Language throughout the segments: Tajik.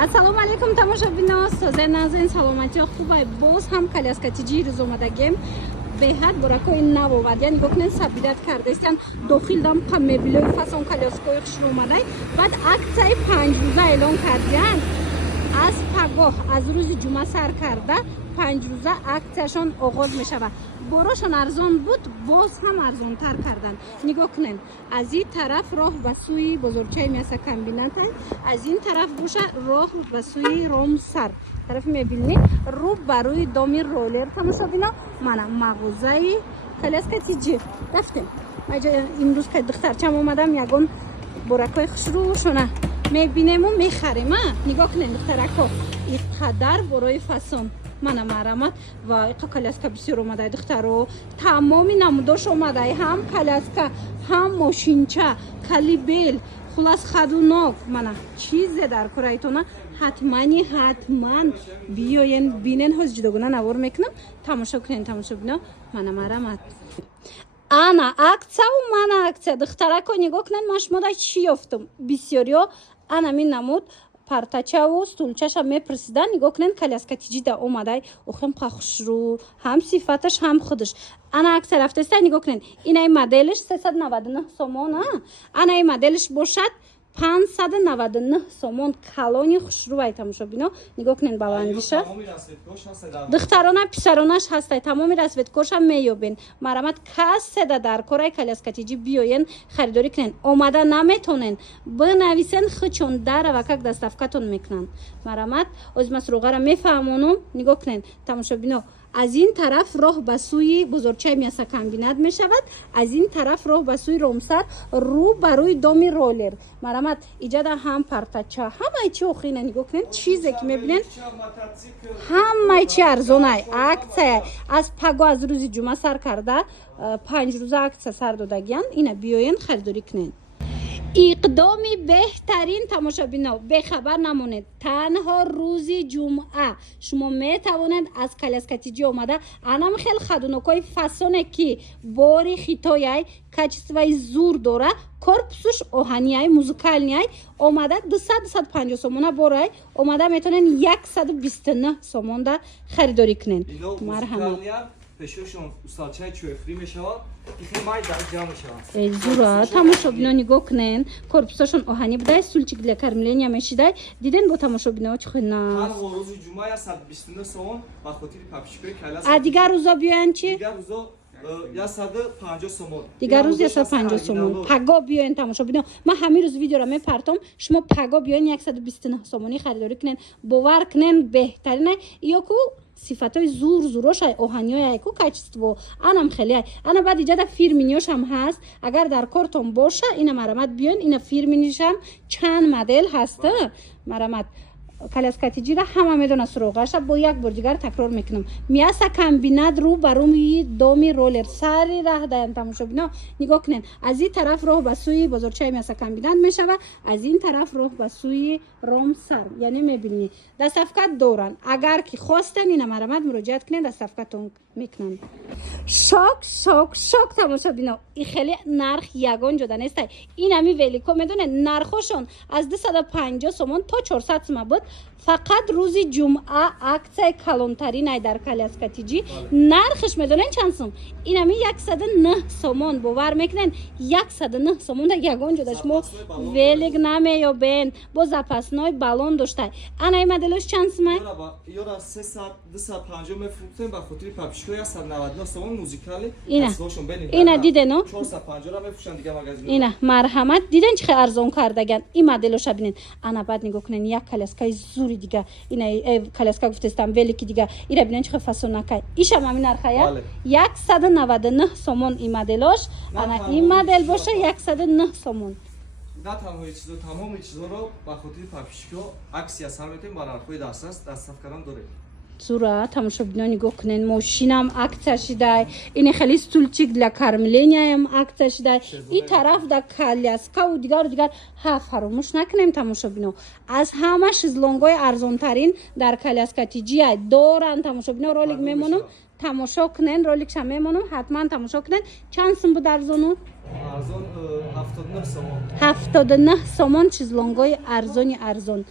Ассалому алейкум тамошобино, соза назин саломати хубай боз ҳам каляскатиҷи рӯз омадагем беҳад буракои нав овард яъне гукнен сабидат кардастан дохил дам мебилои фасон каляскои хушрӯ омадай баъд аксияи 5 рӯза эълон кардиянд аз пагоҳ аз рӯзи ҷумъа сар карда 5 рӯза аксияшон оғоз мешавад. Борошон арзон буд, боз ҳам арзонтар карданд. Нигоҳ кунед, аз ин тараф роҳ ба сӯи бозорчаи мясокомбинат аст, аз ин тараф боша роҳ ба сӯи Ромсар. Тарафи мебинед, рӯ ба рӯи доми ролер тамошобино, мана мағозаи каляскатиҷӣ. Рафтем. Маҷа имрӯз ка духтарчам омадам ягон боракои хушрӯшона мебинему мехарем. Нигоҳ кунед духтарако, ин қадар борои фасон. Мана марамат ва иқа каляска бисёр омадай духтаро. Тамоми намудош омадай, ҳам каляска, ҳам мошинча, калибел, хулас хадунок. Мана чизе дар кораитона ҳатман биёен бинен. ҳоз ҷудогона навор мекунам. Тамошо кунен, тамошо бино. Мана марамат. Ана акция у мана акция. Духтарако нигоҳ кунен, ман шумода чӣ ёфтам? Бисёриё ана мин намуд партачаву стулчаша мепрсидан. Нигоҳ кунен каляскатиҷи да омадай охем хушрӯ, ҳам сифаташ, ҳам худаш. Ана аксия рафтаста. Нигоҳ кунен, инаи моделиш 399 сомон. Анаи моделиш бошад 599 сомон. Калони хушрӯай тамошобино. Нигоҳ кунен баландиша. Духтарона писаронаш ҳастай. Тамоми расветкоша меёбен. Марамат касседа дар кораи каляскатиҷи биёен харидорӣ кунен. Омада наметонен бинависен хичон дарава как доставкатон мекунанд. Марамат озмасруғара мефаҳмонум. Нигоҳ кунен тамошобино. Аз ин тараф роҳ ба сӯи бозорчаи мясокомбинат мешавад, аз ин тараф роҳ ба сӯи Ромсар, рӯ ба рӯи доми ролер. Марамат иҷада ҳам партача, ҳамаи чи охина. Нигоҳ кунед чизе ки мебинен ҳамаи чи арзонай. Аксия аз паго аз рӯзи ҷумъа сар карда 5 рӯза аксия сар додагиянд. Ина биёен харидорӣ кунед. иқдоми беҳтарин тамошобино, бехабар намонед. Танҳо рӯзи ҷумъа шумо метавонед аз каляскатиҷӣ омада анам хел хадунокои фасоне ки бори хитояй качествои зур дора, корпусуш оҳанияй музикалнияй омада 200-250 сомона борай омада метавонед 129 сомонда харидорӣ кунед. Марҳамат. пешошон усалчаи чӯхрӣ мешавад, ихе май дар ҷамъ мешавад. Зура тамошобино нигоҳ кунен, корпусашон оҳанӣ будай, стульчик для кормления мешидай. Диден бо тамошобино чӣ хӯна. Танҳо рӯзи ҷумъа 129 сомон ба хотири папишкои каляска. А дигар рӯза биёянд чи? Дигар рӯзо 150 сомон. Дигар рӯз 150 сомон. Паго биёен тамошобино. Ман ҳамин рӯз видеоро мепартом. Шумо паго биёен 129 сомонӣ харидорӣ кунен. Бовар кунен беҳтарина ёку сифатои зурошай оҳаниёяй ку качество анам хелеай. Ана баъд иҷада фирминишам ҳаст. Агар дар кортон боша, ина марамат биён, ина фирминишам чанд модел ҳаст. Марамат каляскатиҷира ҳама медона суроғаша. Бо як бор дигар такрор мекунам. Мясокомбинат рӯ ба рӯи доми ролер сари раҳ даянд тамошобино. Нигоҳ кунен, аз ин тараф роҳ ба сӯи бозорчаи мясокомбинат мешавад, аз ин тараф роҳ ба сӯи Ромсар. Яъне мебинед доставкат доранд. Агар ки хостен ина марамат муроҷиат кунед, доставкатон мекунанд. Шок тамошобино. И хеле нарх ягон ҷода нестай. Инами велико медонед нархошон аз 250 сомон то 400 сомон буд. Фақат рӯзи ҷумъа аксияи калонтаринай дар каляскатиҷӣ нархш медонен чанд сом? Инами 109 сомон. бовар мекунен 109 сомон да ягон ҷода шумо велик намеёбен. бо запасной балон доштай. Анаи моделош чанд сомай? ёра 250 мефурӯхтем ба хотири папишкои 199 сомон музикали. Ина дидено? 450 ра мефурӯшанд дига магазин. Ина марҳамат. Диден чӣ хеле арзон кардаган. Ин моделоша бинен. Ана баъд нигоҳ кунен як каляскаи зури дига. Ина каляска гуфтестам велики дига. Ира бинен чӣ хеле фасонакай. Ишам ҳамин нархая 199 сомон ин моделош. Ана ин модел боша 109 сомон. На танҳои чизо, тамоми чизоро ба хотири папишко аксия сар метем ба нархҳои дастрас доставкарам дорем. Зура тамошобино нигоҳ кунен, мошинам аксия шидай, ин хеле стульчик для кормлениям аксия шидай. И тараф да каляскаву дигар ҳа фаромӯш накунем тамошобино. Аз ҳама шезлонгҳои арзонтарин дар каляскатиҷия доранд тамошобино. Ролик мемонам тамошо кунен, роликша мемонам, ҳатман тамошо кунен. Чанд сум буд арзону? Арзон 79 сомон. 79 сомон шезлонгҳои арзони арзон.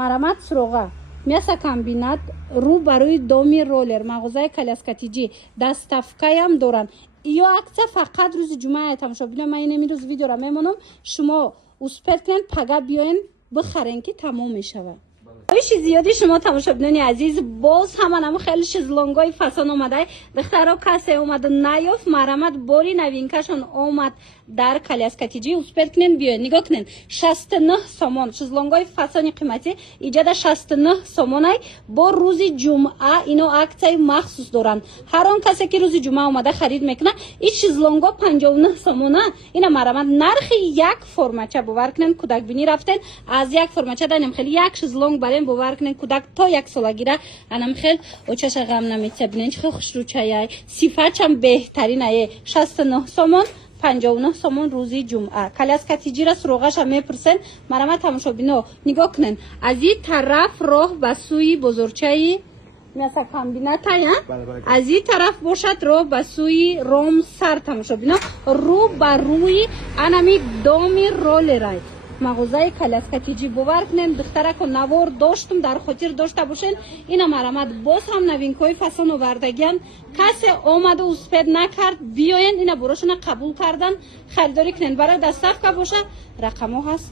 марамат суроға мясо комбинат рӯ ба рӯи доми роллер мағозаи коляскатиҷӣ доставкаям доранд. ё акция фақат рӯзи ҷумъа тамошобинон. ман инами рӯз видеоро мемонам, шумо успед кунед пага биёен бихарен ки тамом мешавад. ҳавиши зиёди шумо тамошобинони азиз, боз ҳаманам хеле шезлонгои фасон омадай. духтаро касе омаду наёфт, марамат бори навинкашон омад дар коляскатиҷӣ. успед кунен биёен нигоҳ кунен 69 сомон шезлонгои фасони қиматӣ иҷада 69 сомонай. бо рӯзи ҷумъа ино аксияи махсус доранд. ҳар он касе ки рӯзи ҷумъа омада харид мекуна ин шезлонго 59 сомона. ина марамат нархи як формача бовар кунен. кӯдакбинӣ рафтен аз як формача данем хел як шезлонг барем бовар кунен кӯдак то як солагира анам хел очаша ғам намеца бинен чӣ хел хушрӯчаяй сифачам беҳтаринае 69 сомон 59 сомон рӯзи ҷумъа. коляскатиҷира суроғаша мепурсен. марамат тамошобино нигоҳ кунен аз ин тараф роҳ ба сӯи бозорчаи мясокомбинатая, аз ин тараф бошад роҳ ба сӯи ромсар. тамошобино рӯ ба рӯи анами доми роллерай мағозаи коляскатиҷӣ бовар кунем. духтарако навор доштум, дар хотир дошта бошен. ина марамат боз ҳам новинкаҳои фасон овардагиян. касе омаду успед накард биёен ина борошона қабул кардан харидорӣ кунен. барои доставка боша рақамҳо ҳаст.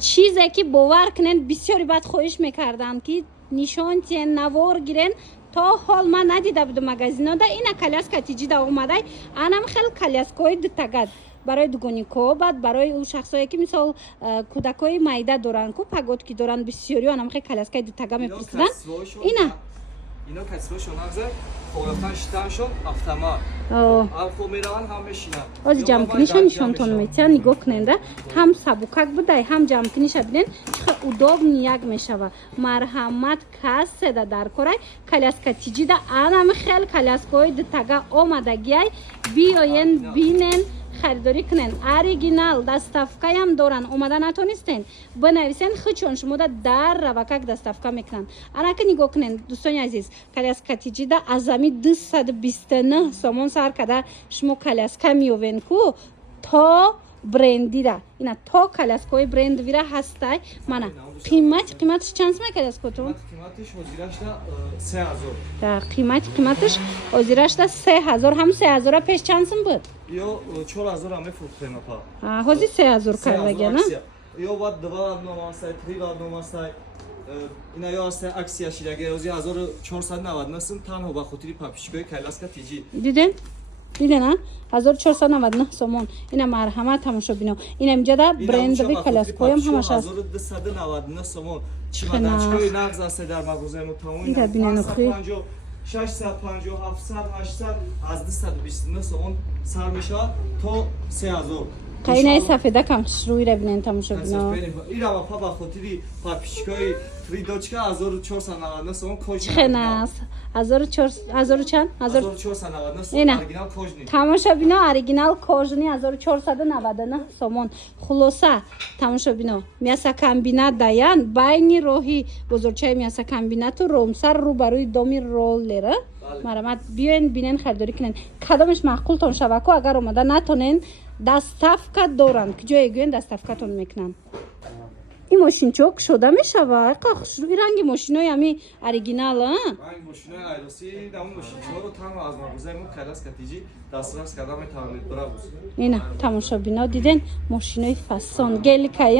чизе ки бовар кунен бисёри бад хоҳиш мекардам ки нишон тиен навор гирен. то ҳол ман надида будам магазинода. ина коляскатиҷида омадай анам хел коляскаҳои дутагад барои дугонико, баъд барои шахсое ки мисол кӯдакои майда доранд ку паготки доранд бисёриё анам хел коляскаи дутага мепурсидан. ина ино касбошон агза хорафтан штаншон автомат алхо мераван ҳам мешинад. ози ҷамкиниша нишонтон метиҳан. нигоҳ куненда ҳам сабукак будай ҳам ҷамкиниша бинен чихе удобни як мешава. марҳамат каседа дар корай коляскатиҷида анам хел коляскаҳои дутага омадагиай. биёен бинен харидорӣ кунен. оригинал доставкаям доранд. омада натонистен бинависен хичон шумода дар равакак доставка мекунанд. анака нигоҳ кунен дӯстони азиз, коляскатиҷида азами 229 сомон сар када шумо коляска меёвен ку то брендира. ина то коляскаҳои брендвира ҳастай. мана қиматиш чанд сомай коляскатон? қиматиш ҳозирашда 3000. қиматиш ҳозирашда 3000. ҳам 3000 пеш чанд сом буд? ё 4000 мефурӯхтем апа. ҳозир 3000 кардагиана. ё бад 2 номастай 3 номастай ина ё аста аксия шидаге ҳозир 1499 сум танҳо ба хотири подписчикои коляскатиҷӣ. диден 1499 сомон. ина марҳамат тамошобино. ина инҷода брендови коляскаҳоям ҳамаш аст. 1299 сомон. чимоданчикои нағз аст дар мағозаи мо тамоми 650 750 800 аз 229 сомон сар мешавад то 3000. қайнаи сафеда кам хушрӯира бинен тамошобино. ира ва ба хотири подписчикои фридочка 1499 сомон кож. чхенас 1400 чанд? 1499 сомон оригинал кожни. тамошобино оригинал кожни 1499 сомон. хулоса тамошобино мясокомбинат даян байни роҳи бозорчаи мясокомбинату ромсар рӯ ба рӯи доми роллера. марамат биёен бинен харидорӣ кунен. кадомаш маъқултон шава ку агар омада натонен доставка доранд. куҷое гӯен доставкатон мекунанд. ин мошинчо кушода мешавад. ин ранги мошинои ами оригинал ранги мошинои айроси дам мошинчоро танҳо аз мағозаи мо коляскатиҷӣ дастрас карда метавонед брабус. ина тамошобино диден мошинои фасон геликай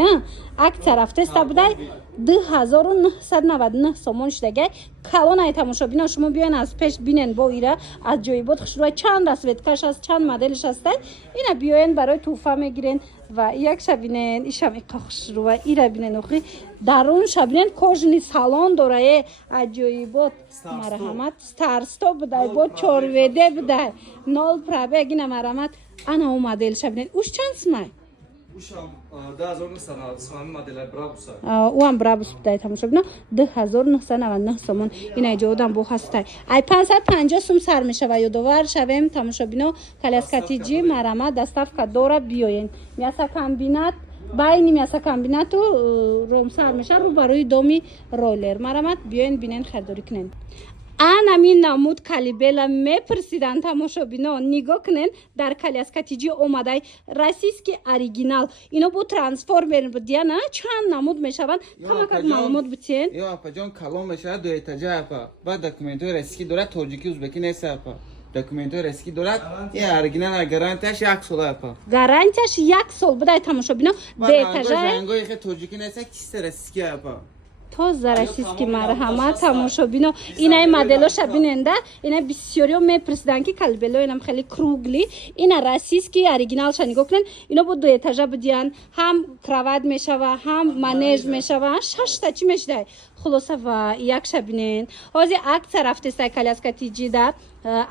акция рафтеста будай 2999 сомон шидагай. калонай тамошобино шумо биёен аз пеш бинен бо ира аз ҷоибод хушрӯа чанд расветкаш аст чанд моделиш астай. ина биёен барои туҳфа мегирен ва як шабинен ишам иқа хушрӯа ира бинен охи дарун шабинен кожни салон дорае аҷоибот. марҳамат старсто будай бо чорведе будай 0 пробег. ина марҳамат ана о модель шабинен уш чанд сумай? ушам 2999 сомон моделай брабус. уам брабус будай тамошобино 2999 сомон. ина иҷодам бо ҳастай. ай 550 сум сар мешава. ёдовар шавем тамошобино коляскатиҷӣ марҳамат доставка дора биёен. мясокомбинат байни мясокомбинату ромсар меша рӯ ба рӯи доми роллер. марҳамат биёен бинен харидорӣ кунен. анамин намуд калибела мепрсидан тамошобино нигоҳ кунен дар коляскатиҷи омадай российский оригинал ино бо трансформер будияна чанд намуд мешаванд камакак маълумот бутен Yo apa jon kalon meshava do etaja apa. Ba dokumentoy российский дорад, тоҷики узбеки нест apa. Dokumentoy российский дорад, я оригинал гарантияш 1 сол apa. гарантияш 1 сол будай тамошобино Ба до этажа ранgoy хе тоҷики нест, чиста российский apa. тоза российский марҳамат тамошобино инаи моделоша биненда ина бисёриё мепрсидан ки калбело инам хеле кругли ина российский оригиналша нигоҳ кунен ино бо 2 этажа будиян ҳам кроват мешава ҳам манеж мешава 6та чӣ мешидай хулоса ва якша бинен ҳозир акция рафтестай коляскатиҷида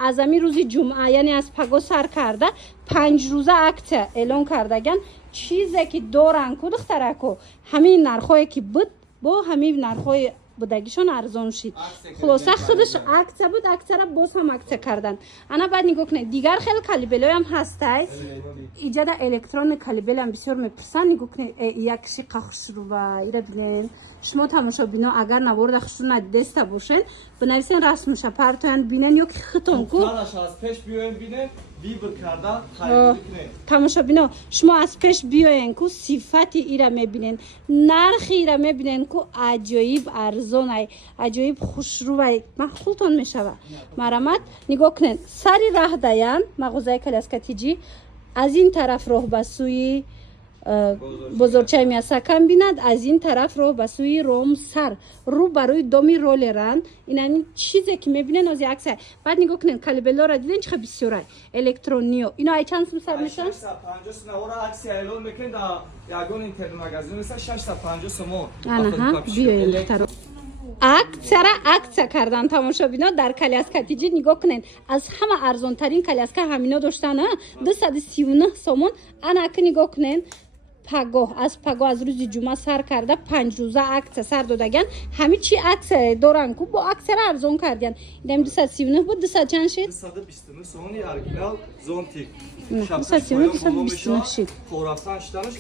аз ҳамин рӯзи ҷумъа яъне аз паго сар карда 5 рӯза акция эълон кардаган чизе ки доранд ку духтараку ҳамин нархое ки буд бо ҳамин нархҳои будагишон арзон шид хулоса худаш акция буд акцияра боз ҳам акция кардан ана баъд нигоҳ кунед дигар хел калибелоям ҳастай иҷада электронни калибелам бисёр мепурсанд нигоҳ кунед як шиққа хушрува ира бинен шумо тамошобино агар наворда хушру надиста бошен бинависен расмуша партоян бинен ё ки хитон ку аз пеш биёен бинен вибр карда харидорӣ кунед тамошобино шумо аз пеш биёен ку сифати ира мебинен нархи ира мебинен ку аҷоиб арзонай аҷоиб хушрувай махултон мешава марамат нигоҳ кунед сари раҳ даян мағозаи коляскатиҷӣ аз ин тараф роҳ ба сӯи бозорчаи мясакам бинад аз ин тараф роҳ ба сӯи ромсар рӯ ба рӯи доми ролеранд инани чизе ки мебинен ози аксия баъд нигоҳ кунен калибелора диден чиқа бисёрай электронниё ино ай чанд сум сар мешаванд 650 сум навора аксия эълон мекунед дар ягон интернет магазин меса 650 сумон анаҳа биёен духтаро аксияра аксия кардан тамошобино дар коляскатиҷӣ нигоҳ кунен аз ҳама арзонтарин коляска ҳамино доштан 239 сомон анаки нигоҳ кунен пагоҳ аз пагоҳ аз рӯзи ҷумъа сар карда 5 рӯза аксия сар додаган ҳамин чи аксия доранд ку бо аксияра арзон кардиян идам 239 буд 200 чанд шид 229 сомони оригинал зонтик 229 шид хорафтан шиданаш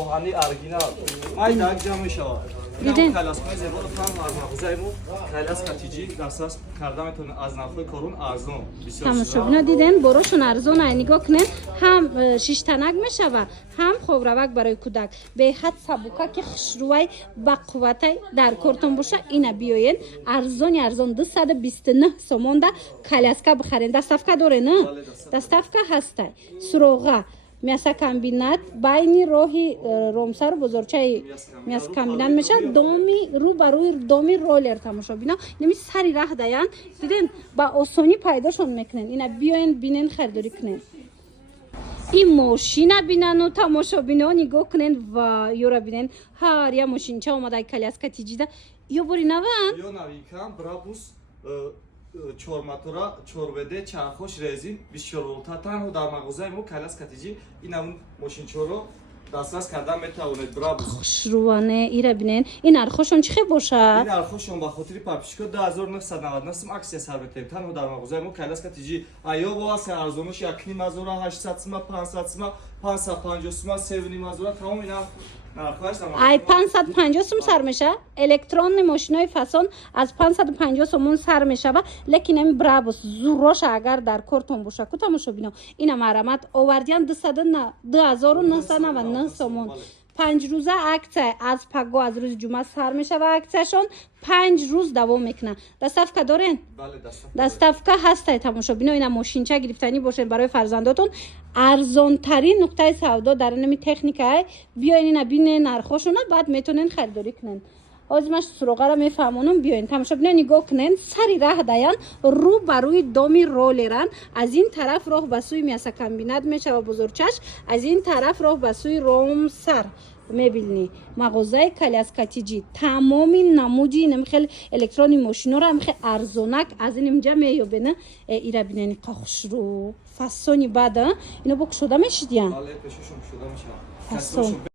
оҳани оригинал май даг ҷамъ мешавад диден коляскаи зеборо фаҳм аз мағозаи мо коляскатиҷӣ дастрас карда метавонед аз нархҳои корун арзон бисёр тамошобино диден борошон арзонай нигоҳ кунен ҳам шиштанак мешава ҳам ховравак барои кӯдак беҳад сабука ки хушрувай ба қувватай дар кортон боша ина биёен арзони арзон 229 сомонда коляска бихарен доставка дорен доставка ҳастай суроға мясокомбинат байни роҳи ромсару бозорчаи мясокомбинат мешавад доми рӯ ба рӯи доми ролер тамошобино нами сари раҳ даян диден ба осонӣ пайдошон мекунен ина биёен бинен харидорӣ кунен ин мошина бинану тамошобино нигоҳ кунен ва ёра бинен ҳар я мошинча омадаи коляскатиҷида ё бори наванд ё навикам брабус 4 мотора 4вд чархош резин бисёрта танҳо дар мағозаи мо коляскатиҷӣ ин ҳамун мошинчаро дастрас кардан метавонед брабус хушруване ира бинен ин нархошон чӣ хел бошад ин нархошон ба хотири подписчикҳо 2999 сум аксия сар метавонед танҳо дар мағозаи мо коляскатиҷӣ аёбо аст арзонош 1,5 800 сума 500 сума 550 сума 7,5 тамом ина ай 550 сум сар мешава электронни мошинои фасон аз 550 сомон сар мешава лекин ами брабус зуроша агар дар кортон боша ку тамошобино ина марамат овардиян 2999 сомон 5 рӯза акция аз паго аз рӯзи ҷумъа сар мешава акцияшон 5 рӯз давом мекунад доставка дорен доставка ҳастай тамошобино ина мошинча гирифтанӣ бошед барои фарзандотон арзонтарин нуқтаи савдо дар инами техникае биёен ина бинен нархошона баъд метавонен харидорӣ кунен ҳозир ман суроғара мефаҳмонам биёен тамошобино нигоҳ кунен сари раҳ даян рӯ ба рӯи доми ролеран аз ин тараф роҳ ба сӯи мясокомбинат мешава бозорчаш аз ин тараф роҳ ба сӯи ромсар мебинӣ мағозаи коляскатиҷӣ тамоми намуди инам хел электронни мошиноро ам хел арзонак аз ин инҷа меёбена ира бинени қахушру фасони баъда ино бо кушода мешидиян фасон